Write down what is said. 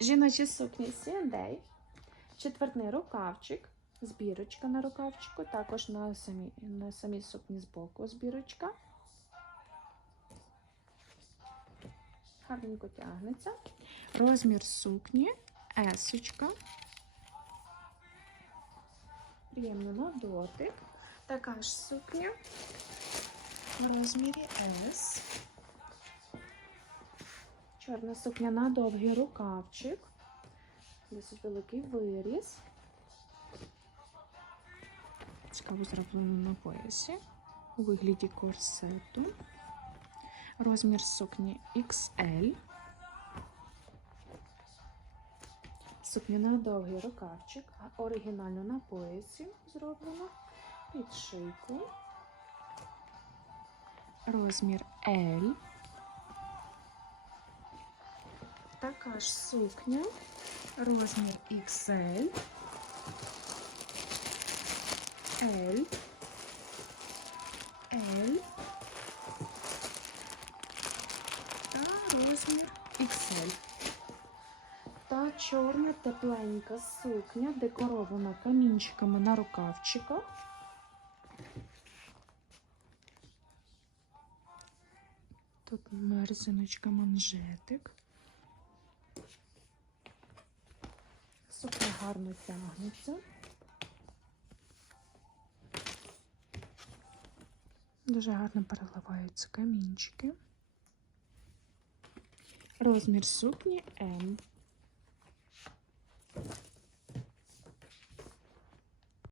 Жіночі сукні C&A, четвертний рукавчик, збірочка на рукавчику, також на самій, на самій сукні збоку збірочка. Гарненько тягнеться. Розмір сукні, есочка. Приємно на дотик. Така ж сукня в розмірі S. Чорна сукня на довгий рукавчик. Досить великий виріз. Цікаво зроблено на поясі. У вигляді корсету. Розмір сукні XL. Сукня на довгий рукавчик, оригінально на поясі зроблено під шийку. Розмір L. Така ж сукня, розмір XL, L, L та розмір XL. Та чорна тепленька сукня, декорована камінчиками на рукавчиках. Тут мерзиночка манжетик. Сукня гарно тягнеться. Дуже гарно переливаються камінчики. Розмір сукні М.